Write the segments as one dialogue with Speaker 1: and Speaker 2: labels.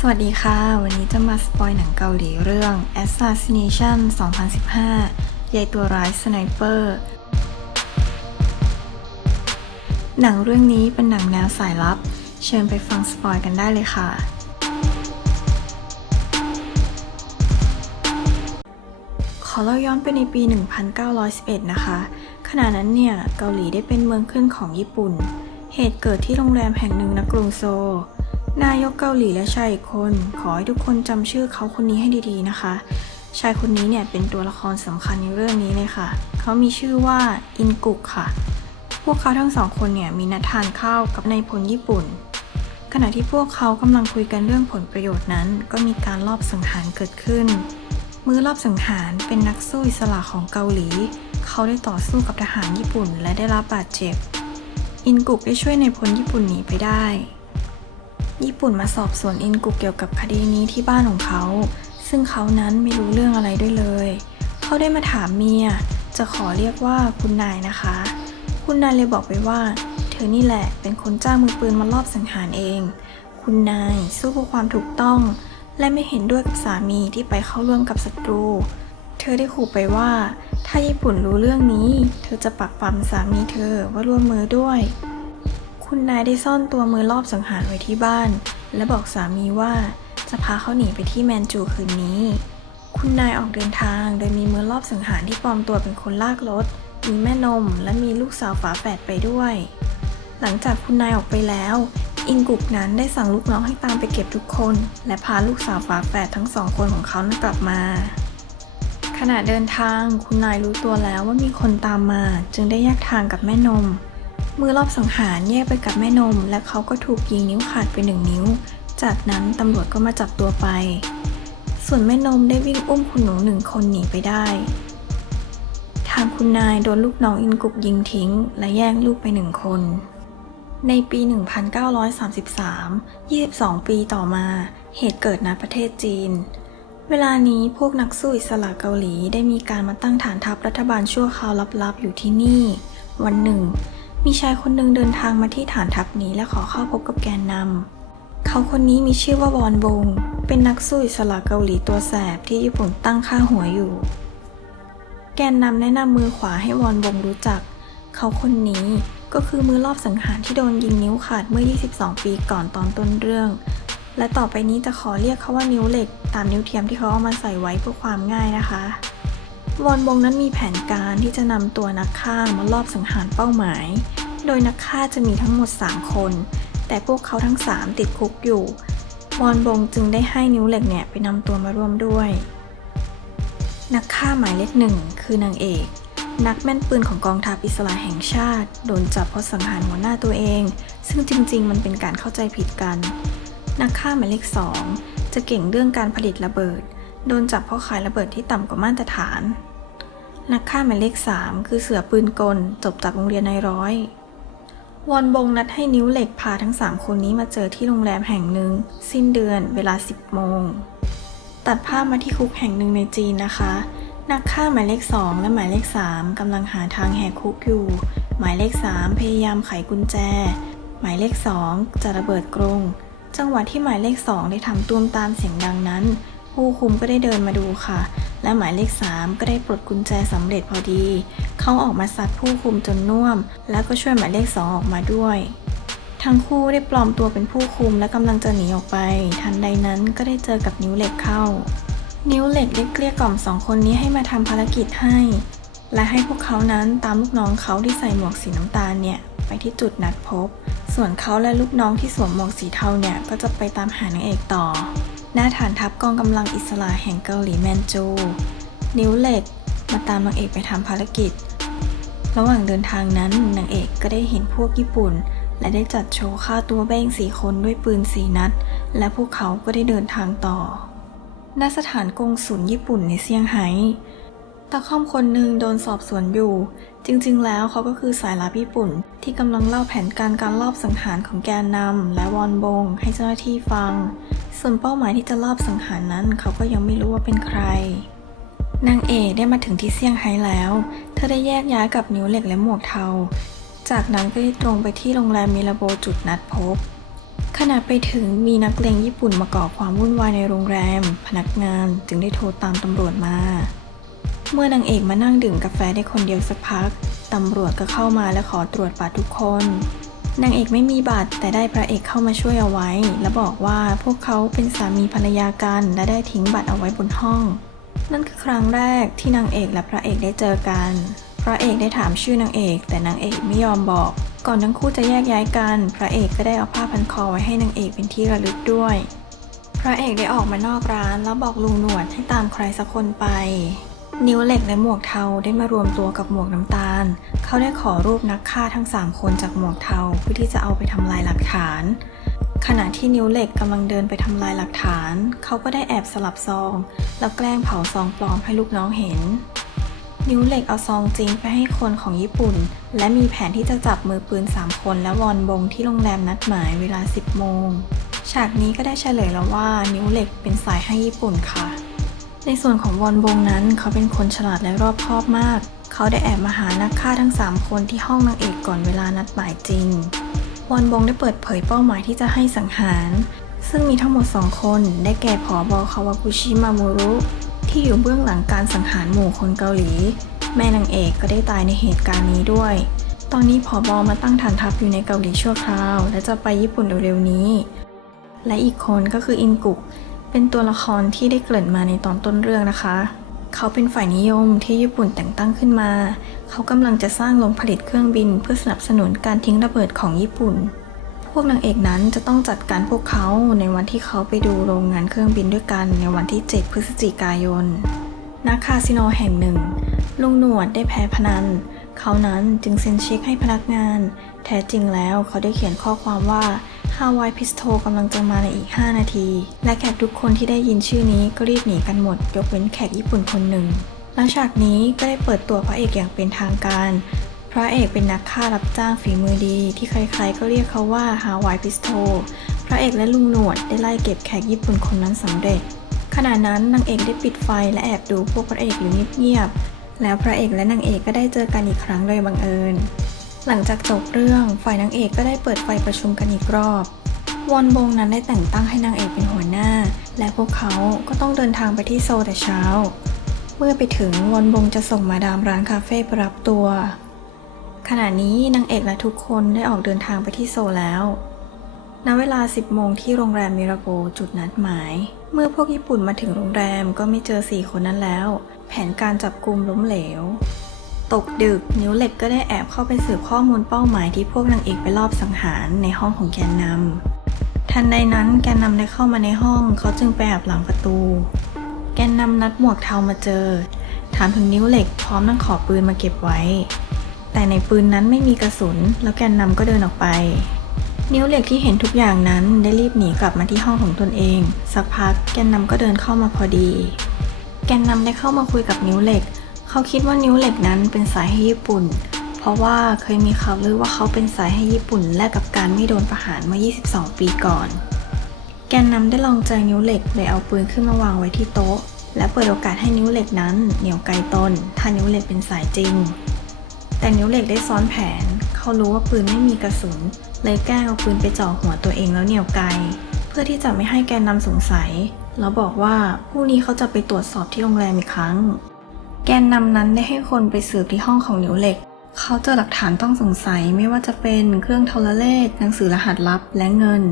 Speaker 1: สวัสดีค่ะ วันนี้จะมาสปอยหนังเกาหลีเรื่อง Assassination 2015 ยายตัวร้ายสไนเปอร์ หนังเรื่องนี้เป็นหนังแนวสายลับ เชิญไปฟังสปอยกันได้เลยค่ะ ขอเล่าย้อนไปในปี 1911 นะคะ ขณะนั้นเนี่ย เกาหลีได้เป็นเมืองขึ้นของญี่ปุ่น เหตุเกิดที่โรงแรมแห่งหนึ่งในกรุงโซล นายกเกาหลีและชายอีกคน ขอให้ทุกคนจำชื่อเขาคนนี้ให้ดีๆนะคะ ชายคนนี้เนี่ยเป็นตัวละครสำคัญในเรื่องนี้เลยค่ะ เขามีชื่อว่าอินกุกค่ะ พวกเขาทั้งสองคนเนี่ยมีนัดทานข้าวกับนายพลญี่ปุ่น ขณะที่พวกเขากำลังคุยกันเรื่องผลประโยชน์นั้น ก็มีการลอบสังหารเกิดขึ้น มือรอบสังหารเป็นนักสู้อิสระของเกาหลี เขาได้ต่อสู้กับทหารญี่ปุ่น และได้รับบาดเจ็บ อินกุกได้ช่วยนายพลญี่ปุ่นหนีไปได้ ญี่ปุ่นมาสอบสวนอินกุกเกี่ยวกับคดีนี้ที่บ้านของเขา ซึ่งเขานั้นไม่รู้เรื่องอะไรด้วยเลย เขาได้มาถามเมีย จะขอเรียกว่าคุณนายนะคะ คุณนายเลยบอกไปว่า เธอนี่แหละเป็นคนจ้างมือปืนมาลอบสังหารเอง คุณนายสู้เพื่อความถูกต้อง และไม่เห็นด้วยกับสามีที่ไปเข้าร่วมกับศัตรู เธอได้ขู่ไปว่า ถ้าญี่ปุ่นรู้เรื่องนี้ เธอจะปักปั๊มสามีเธอว่าร่วมมือด้วย คุณนายได้ซ่อนตัวมือรอบสังหารไว้ที่บ้าน และบอกสามีว่าจะพาเขาหนีไปที่แมนจูคืนนี้ คุณนายออกเดินทางโดยมีมือรอบสังหารที่ปลอมตัวเป็นคนลากรถ มีแม่นม และมีลูกสาวฝาแฝดไปด้วย หลังจากคุณนายออกไปแล้ว อินกุกนั้นได้สั่งลูกน้องให้ตามไปเก็บทุกคน และพาลูกสาวฝาแฝดทั้งสองคนของเขานั้นกลับมาขณะเดินทางคุณนายรู้ตัวแล้วว่ามีคนตามมา จึงได้แยกทางกับแม่นม มือรอบสังหารแยกไปกับแม่นม และเขาก็ถูกยิงนิ้วขาดไปหนึ่งนิ้ว จากนั้นตำรวจก็มาจับตัวไป ส่วนแม่นมได้วิ่งอุ้มคุณหนูหนึ่งคนหนีไปได้ ทางคุณนายโดนลูกน้องอินกุกยิงทิ้ง และแย่งลูกไปหนึ่งคน ในปี 1933 22 ปีต่อมา เหตุเกิดณประเทศจีนเวลานี้พวกนักสู้อิสระเกาหลีได้มีการมาตั้งฐานทัพรัฐบาลชั่วคราวลับๆอยู่ที่นี่ วันหนึ่ง มีชายคนหนึ่งเดินทางมาที่ฐานทัพนี้และขอเข้าพบกับแกนนำ เขาคนนี้มีชื่อว่าวอนบง เป็นนักสู้อิสระเกาหลีตัวแสบที่ญี่ปุ่นตั้งค่าหัวอยู่ แกนนำแนะนำมือขวาให้วอนบงรู้จัก เขาคนนี้ก็คือมือรอบสังหารที่โดนยิงนิ้วขาดเมื่อ 22 ปีก่อนตอนต้นเรื่อง และต่อไปนี้จะขอเรียกเขาว่านิ้วเหล็ก ตามนิ้วเทียมที่เขาเอามาใส่ไว้เพื่อความง่ายนะคะ วอนบงนั้นมีแผนการที่จะนำตัวนักฆ่ามารอบสังหารเป้าหมาย โดยนักฆ่าจะมีทั้งหมด 3 คน แต่พวกเขาทั้ง 3 ติดคุกอยู่ วอนบงจึงได้ให้นิ้วเหล็กเนี่ยไปนำตัวมาร่วมด้วย นักฆ่าหมายเลขหนึ่งคือนางเอก นักแม่นปืนของกองทัพอิสราแห่งชาติ โดนจับเพราะสังหารหัวหน้าตัวเอง ซึ่งจริง ๆ มันเป็นการเข้าใจผิดกัน นักฆ่าหมายเลขสองจะเก่งเรื่องการผลิตระเบิด โดนจับเพราะขายระเบิดที่ต่ำกว่ามาตรฐาน นักฆ่าหมายเลขสามคือเสือปืนกลจบจากโรงเรียนนายร้อย วอนบงนัดให้นิ้วเหล็กพาทั้งสามคนนี้มาเจอที่โรงแรมแห่งหนึ่ง สิ้นเดือนเวลา 10 โมง ตัดภาพมาที่คุกแห่งหนึ่งในจีนนะคะ นักฆ่าหมายเลข2และหมายเลข3กำลังหาทางแหกคุกอยู่ หมายเลข3พยายามไขกุญแจ หมายเลข2จะระเบิดกรงจังหวะที่หมายเลข2ได้ทำตุ้มตามเสียงดังนั้น ผู้คุมก็ได้เดินมาดูค่ะ และหมายเลข 3 ก็ได้ปลดกุญแจสำเร็จพอดี เขาออกมาซัดผู้คุมจนน่วม แล้วก็ช่วยหมายเลข 2 ออกมาด้วยทั้งคู่ได้ปลอมตัวเป็นผู้คุมและกำลังจะหนีออกไป ทันใดนั้นก็ได้เจอกับนิ้วเหล็กเข้า นิ้วเหล็กได้เกลี้ยกล่อมสองคนนี้ให้มาทำภารกิจให้ และให้พวกเขานั้นตามลูกน้องเขาที่ใส่หมวกสีน้ำตาลเนี่ยไปที่จุดนัดพบ ส่วนเขาและลูกน้องที่สวมหมวกสีเทาเนี่ยก็จะไปตามหานางเอกต่อ หน้าฐานทัพกองกำลังอิสระแห่งเกาหลีแมนจู นิ้วเหล็ก มาตามนางเอกไปทำภารกิจ ระหว่างเดินทางนั้นนางเอกก็ได้เห็นพวกญี่ปุ่น และได้จัดโชว์ฆ่าตัวแบ่งสี่คนด้วยปืนสีนัด และพวกเขาก็ได้เดินทางต่อ ณ สถานกงสุลญี่ปุ่นในเซี่ยงไฮ้ ตาค่อมคนหนึ่งโดนสอบสวนอยู่ จริงๆ แล้วเขาก็คือสายลับญี่ปุ่น ที่กำลังเล่าแผนการการลอบสังหารของแกนนำและวอนบง ให้เจ้าหน้าที่ฟัง ส่วนเป้าหมายที่จะลอบสังหารนั้น เขาก็ยังไม่รู้ว่าเป็นใคร นางเอกได้มาถึงที่เซี่ยงไฮ้แล้ว เธอได้แยกย้ายกับนิ้วเหล็กและหมวกเทา จากนั้นก็ได้ตรงไปที่โรงแรมมิราโบจุดนัดพบขณะไปถึงมีนักเลงญี่ปุ่นมาก่อความวุ่นวายในโรงแรม พนักงานจึงได้โทรตามตำรวจมา เมื่อนางเอกมานั่งดื่มกาแฟได้คนเดียวสักพัก ตำรวจก็เข้ามาและขอตรวจบัตรทุกคน นางเอกไม่มีบัตรแต่ได้พระเอกเข้ามาช่วยเอาไว้ และบอกว่าพวกเขาเป็นสามีภรรยากันและได้ทิ้งบัตรเอาไว้บนห้อง นั่นคือครั้งแรกที่นางเอกและพระเอกได้เจอกัน พระเอกได้ถามชื่อนางเอก แต่นางเอกไม่ยอมบอก ก่อนทั้งคู่จะแยกย้ายกัน พระเอกก็ได้เอาผ้าพันคอไว้ให้นางเอกเป็นที่ระลึกด้วย พระเอกได้ออกมานอกร้านแล้วบอกลุงหนวดให้ตามใครสักคนไป นิ้วเหล็กและหมวกเทาได้มารวมตัวกับหมวกน้ำตาล เขาได้ขอรูปนักฆ่าทั้ง 3 คนจากหมวกเทาเพื่อที่จะเอาไปทำลายหลักฐาน ขณะที่นิ้วเหล็กกำลังเดินไปทำลายหลักฐาน เขาก็ได้แอบสลับซอง แล้วแกล้งเผาซองปลอมให้ลูกน้องเห็น นิ้วเหล็กเอาซองจริงไปให้คนของญี่ปุ่น และมีแผนที่จะจับมือปืน 3 คนและวอนบงที่โรงแรมนัดหมายเวลา 10 โมง ฉากนี้ก็ได้เฉลยแล้วว่านิ้วเหล็กเป็นสายให้ญี่ปุ่นค่ะ ในส่วนของวอนบงนั้น เขาเป็นคนฉลาดและรอบคอบมาก เขาได้แอบมาหานักฆ่าทั้ง 3 คนที่ห้องนางเอกก่อนเวลานัดหมายจริง วอนบงได้เปิดเผยเป้าหมายที่จะให้สังหาร ซึ่งมีทั้งหมด 2 คน ได้แก่ผอบอคาวากุชิมามูรุ ที่อยู่เบื้องหลังการสังหารหมู่คนเกาหลี แม่นางเอกก็ได้ตายในเหตุการณ์นี้ด้วย ตอนนี้ผอบอมาตั้งฐานทัพอยู่ในเกาหลีชั่วคราว และจะไปญี่ปุ่นเร็วๆนี้ และอีกคนก็คืออินกุก เป็นตัวละครที่ได้เกริ่นมาในตอนต้นเรื่องนะคะ เขาเป็นฝ่ายนิยมที่ญี่ปุ่นแต่งตั้งขึ้นมา เขากำลังจะสร้างโรงผลิตเครื่องบินเพื่อสนับสนุนการทิ้งระเบิดของญี่ปุ่น พวกนางเอกนั้นจะต้องจัดการพวกเขาในวันที่เขาไปดูโรงงานเครื่องบินด้วยกันในวันที่ 7 พฤศจิกายนณคาสิโนแห่งหนึ่งลุงหนวดได้แพ้พนัน เขานั้นจึงเซ็นเช็คให้พนักงาน แท้จริงแล้วเขาได้เขียนข้อความว่า ฮาวายพิสโตกำลังจะมาในอีก 5 นาที และแขกทุกคนที่ได้ยินชื่อนี้ก็รีบหนีกันหมด ยกเว้นแขกญี่ปุ่นคนหนึ่งและฉากนี้ก็ได้เปิดตัวพระเอกอย่างเป็นทางการ พระเอกเป็นนักฆ่ารับจ้างฝีมือดี ที่ใครๆก็เรียกเขาว่าฮาวายพิสโตพระเอกและลุงหนวดได้ไล่เก็บแขกญี่ปุ่นคนนั้นสำเร็จ ขณะนั้นนางเอกได้ปิดไฟและแอบดูพวกพระเอกอยู่เงียบๆแล้วพระเอกและนางเอกก็ได้เจอกันอีกครั้งโดยบังเอิญ หลังจากจบเรื่องฝ่ายนางเอกก็ได้เปิดไฟประชุมกันอีกรอบ วอนบงนั้นได้แต่งตั้งให้นางเอกเป็นหัวหน้า และพวกเขาก็ต้องเดินทางไปที่โซแต่เช้า เมื่อไปถึงวอนบงจะส่งมาดามร้านคาเฟ่ไปรับตัว ขณะนี้นางเอกและทุกคนได้ออกเดินทางไปที่โซแล้วณเวลา 10 โมงที่โรงแรมมิราโกจุดนัดหมาย เมื่อพวกญี่ปุ่นมาถึงโรงแรมก็ไม่เจอ 4 คนนั้นแล้ว แผนการจับกลุ่มล้มเหลว ตกดึกนิ้วเหล็กก็ได้แอบเข้าไปสืบข้อมูลเป้าหมายที่พวกนางเอกไปลอบสังหารในห้องของแกนนำทันใดนั้นแกนนำได้เข้ามาในห้องเขาจึงไปแอบหลังประตู แกนนำนัดหมวกเทามาเจอ ถามถึงนิ้วเหล็กพร้อมนั่งขอปืนมาเก็บไว้ แต่ในปืนนั้นไม่มีกระสุน แล้วแกนนำก็เดินออกไป นิ้วเหล็กที่เห็นทุกอย่างนั้นได้รีบหนีกลับมาที่ห้องของตนเอง สักพักแกนนำก็เดินเข้ามาพอดี แกนนำได้เข้ามาคุยกับนิ้วเหล็ก เขาคิดว่านิ้วเหล็กนั้นเป็นสายให้ญี่ปุ่น เพราะว่าเคยมีข่าวลือว่าเขาเป็นสายให้ญี่ปุ่นแลกกับการไม่โดนประหารเมื่อ 22 ปีก่อน แกนนำได้ลองใจนิ้วเหล็กเลยเอาปืนขึ้นมาวางไว้ที่โต๊ะ และเปิดโอกาสให้นิ้วเหล็กนั้น เหนี่ยวไกลตนถ้านิ้วเหล็กเป็นสายจริง แต่นิ้วเหล็กได้ซ้อนแผน เขารู้ว่าปืนไม่มีกระสุน เลยแกล้งเอาปืนไปจ่อหัวตัวเองแล้วเหนี่ยวไกล เพื่อที่จะไม่ให้แกนนำสงสัยแล้วบอกว่าพรุ่งนี้เขาจะไปตรวจสอบที่โรงแรมอีกครั้ง แกนนำนั้นได้ให้คนไปสืบที่ห้องของนิ้วเหล็ก เขาเจอหลักฐานต้องสงสัยไม่ว่าจะเป็นเครื่องโทรเลข หนังสือรหัสลับและเงิน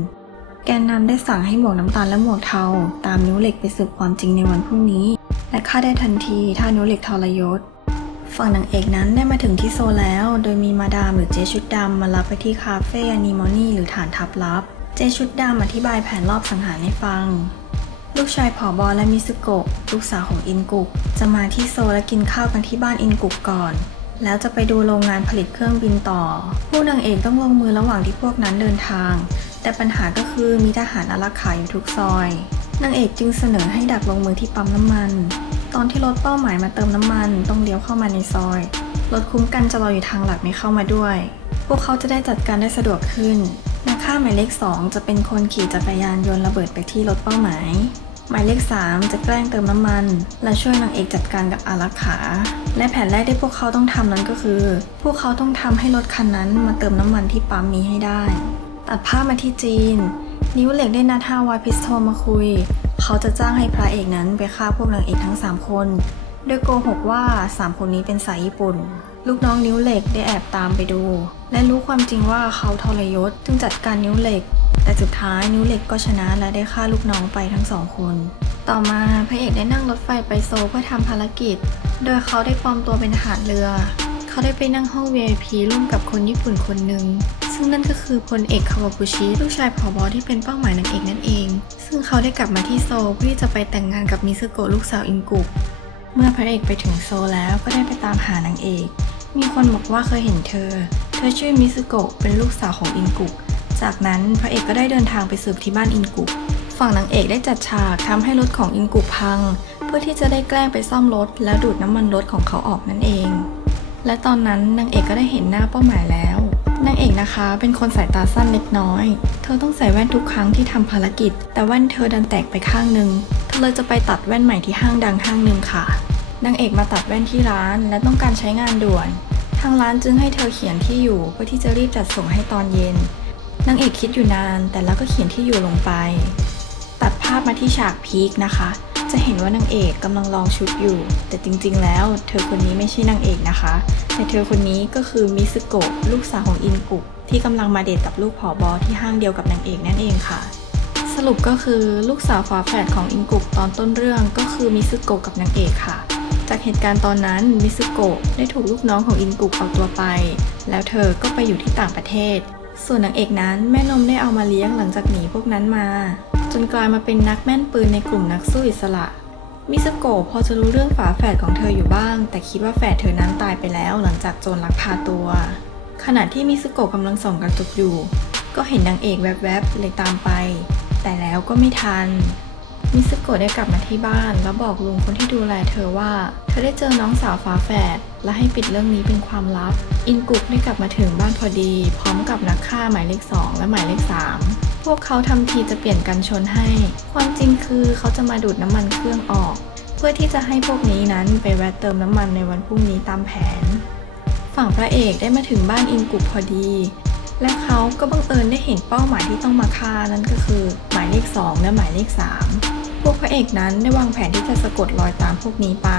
Speaker 1: แกนนำได้สั่งให้หมวกน้ำตาลและหมวกเทา ตามนิ้วเหล็กไปสืบความจริงในวันพรุ่งนี้ และฆ่าได้ทันทีถ้านิ้วเหล็กทรยศฝั่งนางเอกนั้นได้มาถึงที่โซแล้ว โดยมีมาดามหรือเจชุดดำมารับไปที่คาเฟ่อนิมอนี่หรือฐานทัพลับ เจชุดดำอธิบายแผนรอบสังหารให้ฟัง ลูกชายผอบอและมิสโกะลูกสาวของอินกุก จะมาที่โซลและกินข้าวกันที่บ้านอินกุกก่อน แล้วจะไปดูโรงงานผลิตเครื่องบินต่อ ผู้นางเอกต้องลงมือระหว่างที่พวกนั้นเดินทาง แต่ปัญหาก็คือมีทหารอารักขาอยู่ทุกซอยนางเอกจึงเสนอให้ดักลงมือที่ปั๊มน้ำมัน ตอนที่รถเป้าหมายมาเติมน้ำมันต้องเลี้ยวเข้ามาในซอยรถคุ้มกันจะรออยู่ทางหลักไม่เข้ามาด้วย พวกเขาจะได้จัดการได้สะดวกขึ้นนักฆ่าหมายเลข2จะเป็นคนขี่จักรยานยนต์ระเบิดไปที่รถเป้าหมาย หมายเลข 3 จะแกล้งเติมน้ำมัน และช่วยนางเอกจัดการกับอารักขา และแผนแรกที่พวกเขาต้องทำนั้นก็คือ พวกเขาต้องทำให้รถคันนั้นมาเติมน้ำมันที่ปั๊มนี้ให้ได้ ตัดภาพมาที่จีน นิ้วเหล็กได้นัดฮาวายพิสโทมาคุย เขาจะจ้างให้พระเอกนั้นไปฆ่าพวกนางเอกทั้ง 3 คน โดยโกหกว่า 3 คนนี้เป็นสายญี่ปุ่น ลูกน้องนิ้วเหล็กได้แอบตามไปดู และรู้ความจริงว่าเขาทรยศจึงจัดการนิ้วเหล็ก แต่สุดท้ายนิ้วเหล็กก็ชนะและได้ฆ่าลูกน้องไปทั้งสองคน ต่อมาพระเอกได้นั่งรถไฟไปโซเพื่อทำภารกิจ โดยเขาได้ปลอมตัวเป็นทหารเรือ เขาได้ไปนั่งห้อง VIP ร่วมกับคนญี่ปุ่นคนหนึ่งซึ่งนั่นก็คือพลเอกคาวาบุชิลูกชายผอบอที่เป็นเป้าหมายนางเอกนั่นเอง ซึ่งเขาได้กลับมาที่โซเพื่อที่จะไปแต่งงานกับมิซึโกะลูกสาวอินกุเมื่อพระเอกไปถึงโซแล้วก็ได้ไปตามหานางเอก มีคนบอกว่าเคยเห็นเธอ เธอชื่อมิซึโกะเป็นลูกสาวของอินกุ จากนั้นพระเอกก็ได้เดินทางไปสืบที่บ้านอินกุฝั่งนางเอกได้จัดฉากทำให้รถของอินกุพัง เพื่อที่จะได้แกล้งไปซ่อมรถ แล้วดูดน้ำมันรถของเขาออกนั่นเอง และตอนนั้นนางเอกก็ได้เห็นหน้าเป้าหมายแล้วนางเอกนะคะเป็นคนสายตาสั้นเล็กน้อย เธอต้องใส่แว่นทุกครั้งที่ทำภารกิจ แต่แว่นเธอดันแตกไปข้างหนึ่งเธอเลยจะไปตัดแว่นใหม่ที่ห้างดังห้างหนึ่งค่ะ นางเอกมาตัดแว่นที่ร้านและต้องการใช้งานด่วน ทางร้านจึงให้เธอเขียนที่อยู่เพื่อที่จะรีบจัดส่งให้ตอนเย็น นางเอกคิดอยู่นานแต่แล้วก็เขียนที่อยู่ลงไป ตัดภาพมาที่ฉากพีคนะคะ จะเห็นว่านางเอกกำลังลองชุดอยู่ แต่จริงๆแล้ว เธอคนนี้ไม่ใช่นางเอกนะคะ แต่เธอคนนี้ก็คือมิซึโกะลูกสาวของอินกุที่กำลังมาเดทกับลูกผอบอที่ห้างเดียวกับนางเอกนั่นเองค่ะ สรุปก็คือลูกสาวฝาแฝดของอินกุตอนต้นเรื่องก็คือมิซึโกะกับนางเอกค่ะจากเหตุการณ์ตอนนั้นมิซึโกะได้ถูกลูกน้องของอินกุเอาตัวไป แล้วเธอก็ไปอยู่ที่ต่างประเทศ ส่วนนางเอกนั้นแม่นมได้เอามาเลี้ยงหลังจากหนีพวกนั้นมา จนกลายมาเป็นนักแม่นปืนในกลุ่มนักสู้อิสระ มิสโกะพอจะรู้เรื่องฝาแฝดของเธออยู่บ้าง แต่คิดว่าแฝดเธอนั้นตายไปแล้วหลังจากโจรลักพาตัว ขณะที่มิสโกะกำลังส่องกระจกอยู่ ก็เห็นนางเอกแวบๆเลยตามไป แต่แล้วก็ไม่ทัน มิสโกะได้กลับมาที่บ้าน แล้วบอกลุงคนที่ดูแลเธอว่า เธอได้เจอน้องสาวฝาแฝดและให้ปิดเรื่องนี้เป็นความลับ อินกุกได้กลับมาถึงบ้านพอดี พร้อมกับนักฆ่าหมายเลขสองและหมายเลขสามพวกเขาทำทีจะเปลี่ยนกันชนให้ ความจริงคือเขาจะมาดูดน้ำมันเครื่องออก เพื่อที่จะให้พวกนี้นั้นไปแวะเติมน้ำมันในวันพรุ่งนี้ตามแผน ฝั่งพระเอกได้มาถึงบ้านอินกุกพอดีและเขาก็บังเอิญได้เห็นเป้าหมายที่ต้องมาฆ่านั่นก็คือ หมายเลข 2 และหมายเลข 3 พวกพระเอกนั้นได้วางแผนที่จะสะกดรอยตามพวกนี้ไป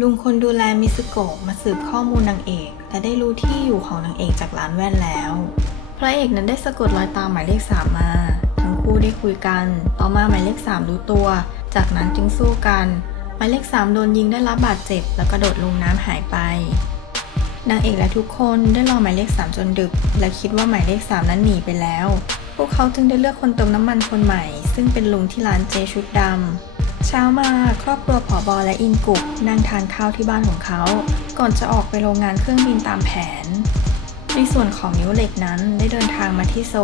Speaker 1: ลุงคนดูแลมิสโกะมาสืบข้อมูลนางเอก และได้รู้ที่อยู่ของนางเอกจากร้านแว่นแล้ว พระเอกนั้นได้สะกดรอยตามหมายเลข3มมา ทั้งคู่ได้คุยกัน ต่อมาหมายเลข3รู้ตัว จากนั้นจึงสู้กัน หมายเลข3โดนยิงได้รับบาดเจ็บ แล้วก็โดดลงน้ำหายไปนางเอกและทุกคนได้รอหมายเลข 3 จนดึก และคิดว่าหมายเลข 3 นั้นหนีไปแล้ว พวกเขาจึงได้เลือกคนเติมน้ำมันคนใหม่ ซึ่งเป็นลุงที่ร้านเจชุดดำ เช้ามาครอบครัวผอบอและอินกุกนั่งทานข้าวที่บ้านของเขา ก่อนจะออกไปโรงงานเครื่องบินตามแผน ในส่วนของนิ้วเหล็กนั้นได้เดินทางมาที่โซ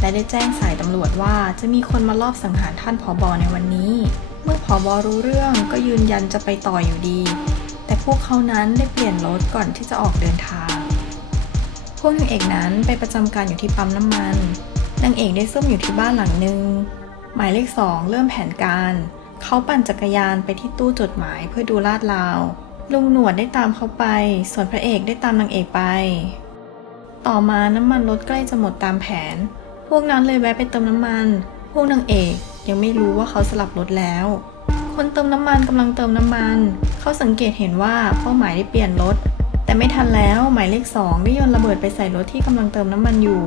Speaker 1: และได้แจ้งสายตำรวจว่าจะมีคนมาลอบสังหารท่านผอบอในวันนี้ เมื่อผอบอรู้เรื่องก็ยืนยันจะไปต่ออยู่ดี แต่พวกเขานั้นได้เปลี่ยนรถก่อนที่จะออกเดินทาง พวกนางเอกนั้นไปประจำการอยู่ที่ปั๊มน้ำมัน นางเอกได้ซุ่มอยู่ที่บ้านหลังหนึ่งหมายเลขสองเริ่มแผนการ เขาปั่นจักรยานไปที่ตู้จดหมายเพื่อดูลาดราว ลุงหนวดได้ตามเขาไป ส่วนพระเอกได้ตามนางเอกไป ต่อมาน้ำมันรถใกล้จะหมดตามแผน พวกนั้นเลยแวะไปเติมน้ำมัน พวกนางเอกยังไม่รู้ว่าเขาสลับรถแล้ว คนเติมน้ำมันกำลังเติมน้ำมัน เขาสังเกตเห็นว่าเป้าหมายได้เปลี่ยนรถแต่ไม่ทันแล้วหมายเลขสองได้โยนระเบิดไปใส่รถที่กำลังเติมน้ำมันอยู่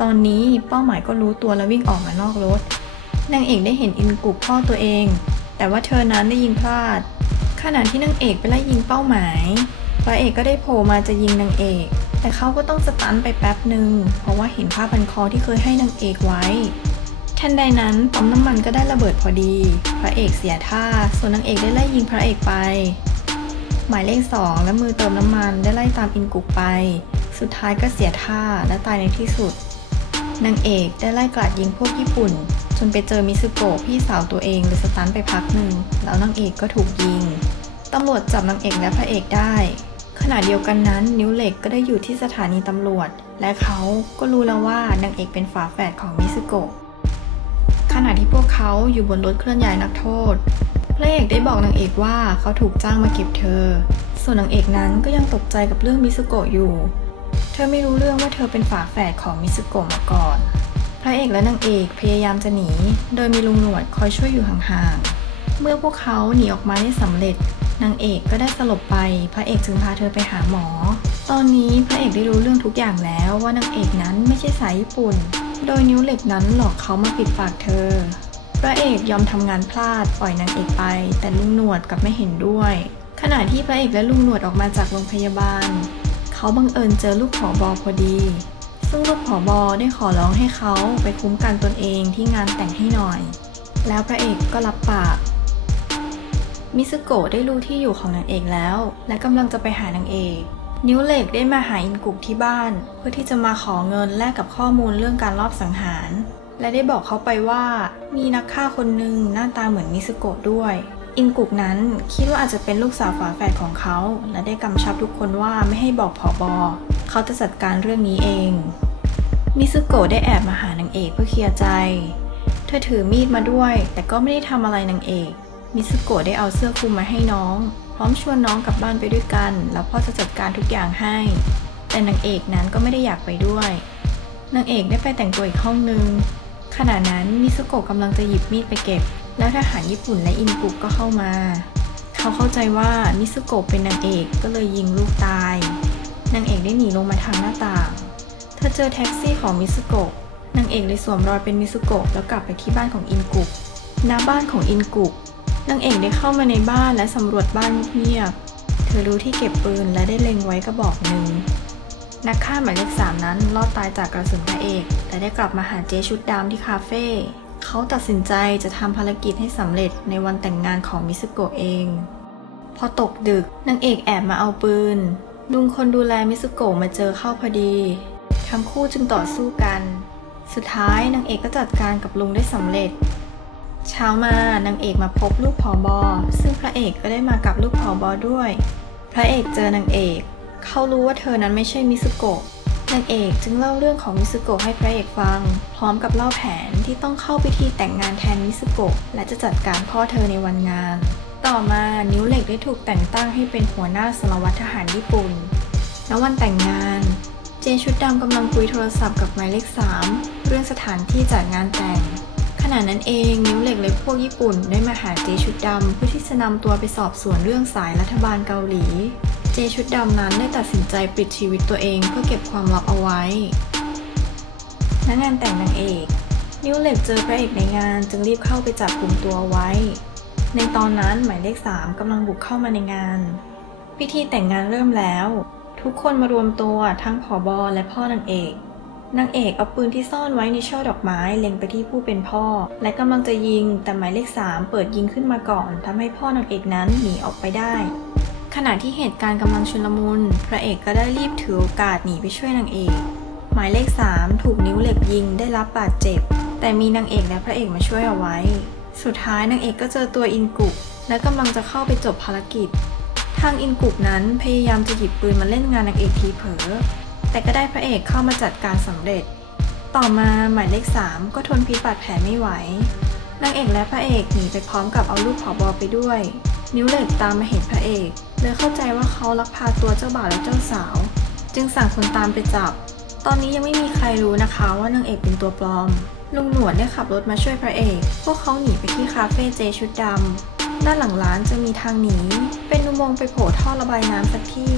Speaker 1: ตอนนี้เป้าหมายก็รู้ตัวและวิ่งออกมานอกรถ นางเอกได้เห็นอินกุกพ่อตัวเอง แต่ว่าเธอนั้นได้ยิงพลาด ขณะที่นางเอกไปไล่ยิงเป้าหมาย พระเอกก็ได้โผล่มาจะยิงนางเอก แต่เขาก็ต้องสตันไปแป๊บหนึ่งเพราะว่าเห็นผ้าพันคอที่เคยให้นางเอกไว้ทันใดนั้นปั๊มน้ำมันก็ได้ระเบิดพอดี พระเอกเสียท่า ส่วนนางเอกได้ไล่ยิงพระเอกไป หมายเลขสองและมือเติมน้ำมันได้ไล่ตามอินกุกไป สุดท้ายก็เสียท่าและตายในที่สุด นางเอกได้ไล่กราดยิงพวกญี่ปุ่น จนไปเจอมิซึโกะพี่สาวตัวเองเลยสตันไปพักหนึ่ง แล้วนางเอกก็ถูกยิง ตำรวจจับนางเอกและพระเอกได้ ขณะเดียวกันนั้นนิ้วเหล็กก็ได้อยู่ที่สถานีตำรวจ และเขาก็รู้แล้วว่านางเอกเป็นฝาแฝดของมิซึโกะขณะที่พวกเขาอยู่บนรถเคลื่อนย้ายนักโทษ พระเอกได้บอกนางเอกว่าเขาถูกจ้างมาเก็บเธอ ส่วนนางเอกนั้นก็ยังตกใจกับเรื่องมิสโกะอยู่ เธอไม่รู้เรื่องว่าเธอเป็นฝาแฝดของมิสโกะมาก่อน พระเอกและนางเอกพยายามจะหนี โดยมีลุงหนวดคอยช่วยอยู่ห่างๆ เมื่อพวกเขาหนีออกมาได้สำเร็จ นางเอกก็ได้สลบไป พระเอกจึงพาเธอไปหาหมอ ตอนนี้พระเอกได้รู้เรื่องทุกอย่างแล้วว่านางเอกนั้นไม่ใช่สายญี่ปุ่น โดยนิ้วเหล็กนั้นหลอกเขามาปิดปากเธอ พระเอกยอมทำงานพลาดปล่อยนางเอกไป แต่ลุงหนวดกลับไม่เห็นด้วย ขณะที่พระเอกและลุงหนวดออกมาจากโรงพยาบาล เขาบังเอิญเจอลูกผอบอพอดี ซึ่งลูกผอบอได้ขอร้องให้เขาไปคุ้มกันตนเองที่งานแต่งให้หน่อย แล้วพระเอกก็รับปาก มิสโกะได้รู้ที่อยู่ของนางเอกแล้ว และกำลังจะไปหานางเอก นิ้วเหล็กได้มาหาอินกุกที่บ้าน เพื่อที่จะมาขอเงินแลกกับข้อมูลเรื่องการลอบสังหารและได้บอกเขาไปว่ามีนักฆ่าคนหนึ่งหน้าตาเหมือนมิสโกะด้วย อินกุกนั้นคิดว่าอาจจะเป็นลูกสาวฝาแฝดของเขา และได้กำชับทุกคนว่าไม่ให้บอกผอบอเขาจะจัดการเรื่องนี้เอง มิสโกะได้แอบมาหานางเอกเพื่อเคลียร์ใจ เธอถือมีดมาด้วย แต่ก็ไม่ได้ทำอะไรนางเอก มิสโกะได้เอาเสื้อคลุมมาให้น้อง พร้อมชวนน้องกลับบ้านไปด้วยกัน แล้วพ่อจะจัดการทุกอย่างให้ แต่นางเอกนั้นก็ไม่ได้อยากไปด้วยนางเอกได้ไปแต่งตัวอีกห้องนึงขณะนั้นมิสโกะกำลังจะหยิบมีดไปเก็บ แล้วทหารญี่ปุ่นและอินกุกก็เข้ามา เขาเข้าใจว่ามิสโกะเป็นนางเอกก็เลยยิงลูกตาย นางเอกได้หนีลงมาทางหน้าต่าง เธอเจอแท็กซี่ของมิสโกะ นางเอกเลยสวมรอยเป็นมิสโกะแล้วกลับไปที่บ้านของอินกุกณบ้านของอินกุก นางเอกได้เข้ามาในบ้านและสำรวจบ้านเงียบ เธอรู้ที่เก็บปืนและได้เล็งไว้กระบอกหนึ่งนักฆ่าหมายเลขสามนั้นรอดตายจากกระสุนพระเอก แต่ได้กลับมาหาเจชุดดำที่คาเฟ่ เขาตัดสินใจจะทำภารกิจให้สำเร็จในวันแต่งงานของมิสโกะเอง พอตกดึกนางเอกแอบมาเอาปืน ลุงคนดูแลมิสโกะมาเจอเข้าพอดีทั้งคู่จึงต่อสู้กัน สุดท้ายนางเอกก็จัดการกับลุงได้สำเร็จ เช้ามานางเอกมาพบลูกผอบอซึ่งพระเอกก็ได้มากับลูกผอบอด้วย พระเอกเจอนางเอก เขารู้ว่าเธอนั้นไม่ใช่มิสโกะ นางเอกจึงเล่าเรื่องของมิสุโกะให้พระเอกฟัง พร้อมกับเล่าแผนที่ต้องเข้าพิธีแต่งงานแทนมิสุโกะและจะจัดการพ่อเธอในวันงาน ต่อมานิ้วเหล็กได้ถูกแต่งตั้งให้เป็นหัวหน้าสารวัตรทหารญี่ปุ่นแล้ววันแต่งงาน เจชุดดำกำลังคุยโทรศัพท์กับหมายเลขสามเรื่องสถานที่จัดงานแต่งขณะนั้นเองนิ้วเหล็กและพวกญี่ปุ่นได้มาหาเจชุดดำเพื่อที่จะนำตัวไปสอบสวนเรื่องสายรัฐบาลเกาหลี เจชุดดำนั้นได้ตัดสินใจปิดชีวิตตัวเองเพื่อเก็บความลับเอาไว้ณงานแต่งนางเอก นิวเล็กเจอพระเอกในงานจึงรีบเข้าไปจับกลุ่มตัวไว้ ในตอนนั้นหมายเลขสามกำลังบุกเข้ามาในงาน พิธีแต่งงานเริ่มแล้ว ทุกคนมารวมตัวทั้งผอบอและพ่อนางเอกนางเอกเอาปืนที่ซ่อนไว้ในช่อดอกไม้เล็งไปที่ผู้เป็นพ่อ และกำลังจะยิงแต่หมายเลขสามเปิดยิงขึ้นมาก่อนทำให้พ่อนางเอกนั้นหนีออกไปได้ ขณะที่เหตุการณ์กำลังชุลมุน พระเอกก็ได้รีบถือโอกาสหนีไปช่วยนางเอก หมายเลขสามถูกนิ้วเหล็กยิงได้รับบาดเจ็บ แต่มีนางเอกและพระเอกมาช่วยเอาไว้ สุดท้ายนางเอกก็เจอตัวอินกุกและกำลังจะเข้าไปจบภารกิจ ทางอินกุกนั้นพยายามจะหยิบปืนมาเล่นงานนางเอกทีเผลอ แต่ก็ได้พระเอกเข้ามาจัดการสำเร็จ ต่อมาหมายเลข 3 ก็ทนพิษบาดแผลไม่ไหวนางเอกและพระเอกหนีไปพร้อมกับเอาลูกผอบอไปด้วย นิ้วเหล็กตามมาเห็นพระเอก เลยเข้าใจว่าเขาลักพาตัวเจ้าบ่าวและเจ้าสาว จึงสั่งคนตามไปจับ ตอนนี้ยังไม่มีใครรู้นะคะว่านางเอกเป็นตัวปลอม ลุงหนวดได้ขับรถมาช่วยพระเอก พวกเขาหนีไปที่คาเฟ่เจชุดดำด้านหลังร้านจะมีทางหนี เป็นอุโมงค์ไปโผล่ท่อระบายน้ำสักที่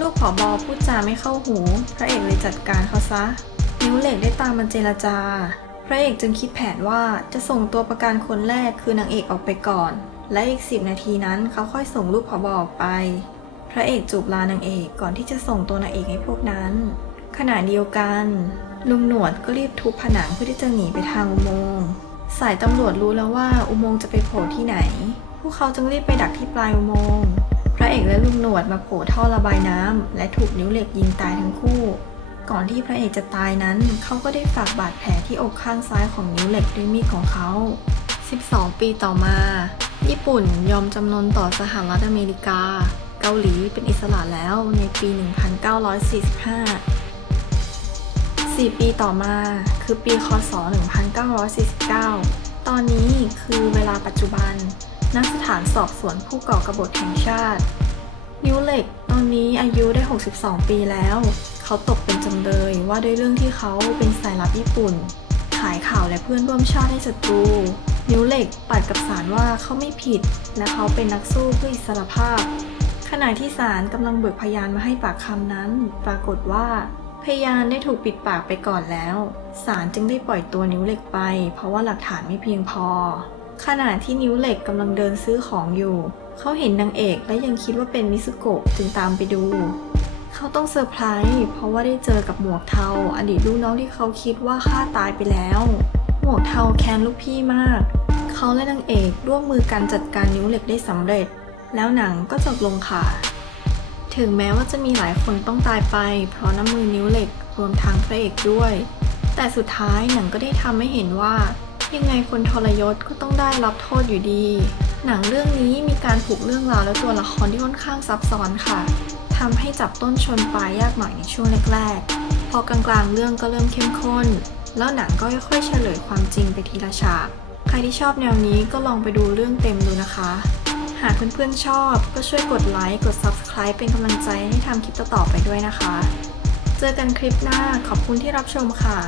Speaker 1: ลูกผอบอพูดจาไม่เข้าหู พระเอกเลยจัดการเขาซะ นิ้วเหล็กได้ตามมาเจรจา พระเอกจึงคิดแผนว่าจะส่งตัวประกันคนแรกคือนางเอกออกไปก่อน และอีกสิบนาทีนั้นเขาค่อยส่งลูกผอบออกไป พระเอกจูบลานางเอกก่อนที่จะส่งตัวนางเอกให้พวกนั้น ขณะเดียวกัน ลุงหนวดก็รีบทุบผนังเพื่อที่จะหนีไปทางอุโมงค์สายตำรวจรู้แล้วว่าอุโมงค์จะไปโผล่ที่ไหน พวกเขาจึงรีบไปดักที่ปลายอุโมงค์พระเอกและลุงหนวดมาโผล่ท่อระบายน้ำและถูกนิ้วเหล็กยิงตายทั้งคู่ ก่อนที่พระเอกจะตายนั้น เขาก็ได้ฝากบาดแผลที่อกข้างซ้ายของนิ้วเหล็กด้วยมีดของเขา 12 ปีต่อมา ญี่ปุ่นยอมจำนนต่อสหรัฐอเมริกา เกาหลีเป็นอิสระแล้วในปี 1945 4 ปีต่อมาคือปี คศ 1949 ตอนนี้คือเวลาปัจจุบันนักสถานสอบสวนผู้ก่อกบฏแห่งชาติ นิวเหล็กตอนนี้อายุได้ 62 ปีแล้ว เขาตกเป็นจำเลยว่าด้วยเรื่องที่เขาเป็นสายลับญี่ปุ่น ขายข่าวและเพื่อนร่วมชาติให้ศัตรู นิ้วเหล็กปัดกับสารว่าเขาไม่ผิด และเขาเป็นนักสู้เพื่ออิสรภาพ ขณะที่ศาลกำลังเบิกพยานมาให้ปากคำนั้น ปรากฏว่า พยานได้ถูกปิดปากไปก่อนแล้วศาลจึงได้ปล่อยตัวนิ้วเหล็กไป เพราะว่าหลักฐานไม่เพียงพอ ขณะที่นิ้วเหล็กกำลังเดินซื้อของอยู่ เขาเห็นนางเอกและยังคิดว่าเป็นมิสุโกะจึงตามไปดูเขาต้องเซอร์ไพรส์เพราะว่าได้เจอกับหมวกเทาอดีตลูกน้องที่เขาคิดว่าฆ่าตายไปแล้ว หมวกเทาแค้นลูกพี่มาก เขาและนางเอกร่วมมือกันจัดการนิ้วเหล็กได้สำเร็จ แล้วหนังก็จบลงค่ะ ถึงแม้ว่าจะมีหลายคนต้องตายไป เพราะน้ำมือนิ้วเหล็กรวมทั้งพระเอกด้วย แต่สุดท้ายหนังก็ได้ทำให้เห็นว่า ยังไงคนทรยศก็ต้องได้รับโทษอยู่ดี หนังเรื่องนี้มีการผูกเรื่องราวและตัวละครที่ค่อนข้างซับซ้อนค่ะทำให้จับต้นชนปลายยากหน่อยในช่วงแรกๆ พอกลางๆ เรื่องก็เริ่มเข้มข้น แล้วหนังก็ค่อยๆเฉลยความจริงไปทีละฉาก ใครที่ชอบแนวนี้ก็ลองไปดูเรื่องเต็มดูนะคะ หากเพื่อนๆชอบก็ช่วยกดไลค์ กด Subscribe เป็นกำลังใจให้ทำคลิปต่อๆไปด้วยนะคะ เจอกันคลิปหน้าขอบคุณที่รับชมค่ะ